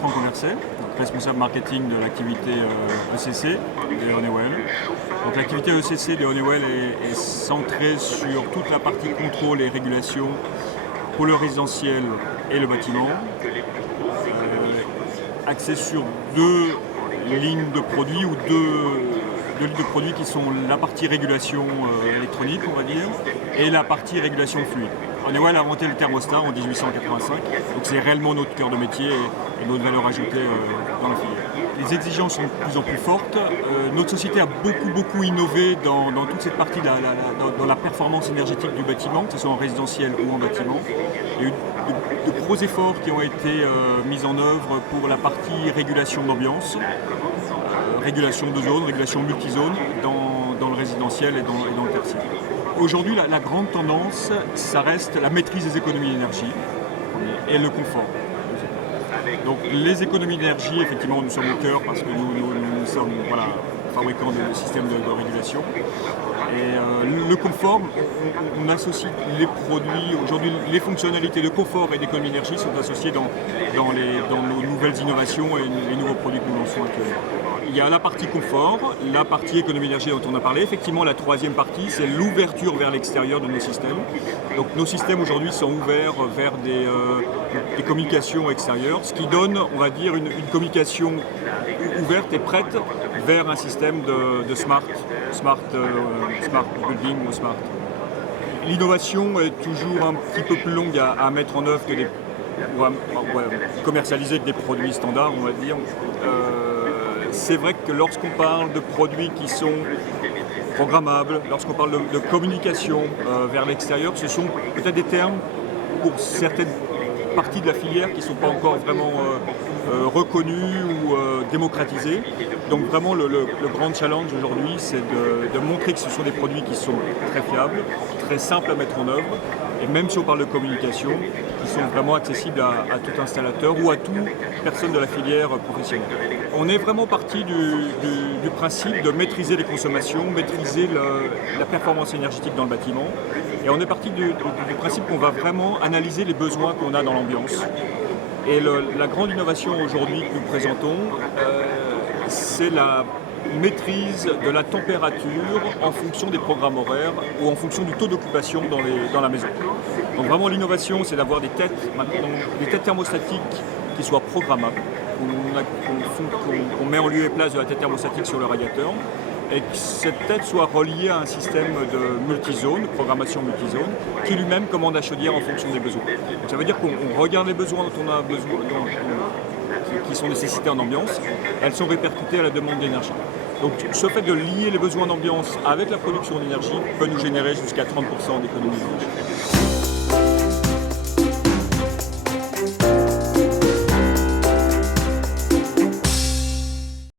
Bertrand Converset, responsable marketing de l'activité ECC de Honeywell. Donc l'activité ECC de Honeywell est centrée sur toute la partie contrôle et régulation pour le résidentiel et le bâtiment, axée sur deux lignes de produits ou deux lignes de produits qui sont la partie régulation électronique, on va dire, et la partie régulation fluide. Honeywell a inventé le thermostat en 1885, donc c'est réellement notre cœur de métier et notre valeur ajoutée dans la filière. Les exigences sont de plus en plus fortes. Notre société a beaucoup innové dans toute cette partie dans la performance énergétique du bâtiment, que ce soit en résidentiel ou en bâtiment. Il y a eu de gros efforts qui ont été mis en œuvre pour la partie régulation d'ambiance, régulation de zone, régulation multizone dans le résidentiel et dans le tertiaire. Aujourd'hui, la grande tendance, ça reste la maîtrise des économies d'énergie et le confort. Donc les économies d'énergie, effectivement, nous sommes au cœur parce que nous sommes fabricants de systèmes de régulation. Et le confort, on associe les produits, aujourd'hui les fonctionnalités de confort et d'économie d'énergie sont associées dans nos nouvelles innovations et les nouveaux produits que nous lançons actuellement. Il y a la partie confort, la partie économie d'énergie dont on a parlé. Effectivement, la troisième partie, c'est l'ouverture vers l'extérieur de nos systèmes. Donc nos systèmes aujourd'hui sont ouverts vers des communications extérieures, ce qui donne, on va dire, une communication ouverte et prête vers un système de smart building ou smart. L'innovation est toujours un petit peu plus longue à mettre en œuvre que commercialiser que des produits standards, on va dire. C'est vrai que lorsqu'on parle de produits qui sont programmables, lorsqu'on parle de communication vers l'extérieur, ce sont peut-être des termes pour certaines parties de la filière qui ne sont pas encore vraiment reconnus ou démocratisés. Donc vraiment le grand challenge aujourd'hui, c'est de montrer que ce sont des produits qui sont très fiables, très simples à mettre en œuvre, et même si on parle de communication, qui sont vraiment accessibles à tout installateur ou à toute personne de la filière professionnelle. On est vraiment parti du principe de maîtriser les consommations, maîtriser la performance énergétique dans le bâtiment. Et on est parti du principe qu'on va vraiment analyser les besoins qu'on a dans l'ambiance. Et la grande innovation aujourd'hui que nous présentons, c'est la maîtrise de la température en fonction des programmes horaires ou en fonction du taux d'occupation dans la maison. Donc vraiment l'innovation, c'est d'avoir des têtes thermostatiques qui soient programmables, qu'on met en lieu et place de la tête thermostatique sur le radiateur, et que cette tête soit reliée à un système de multizone, de programmation multizone, qui lui-même commande la chaudière en fonction des besoins. Donc ça veut dire qu'on regarde les besoins dont on a besoin, qui sont nécessités en ambiance, elles sont répercutées à la demande d'énergie. Donc ce fait de lier les besoins d'ambiance avec la production d'énergie peut nous générer jusqu'à 30% d'économie d'énergie.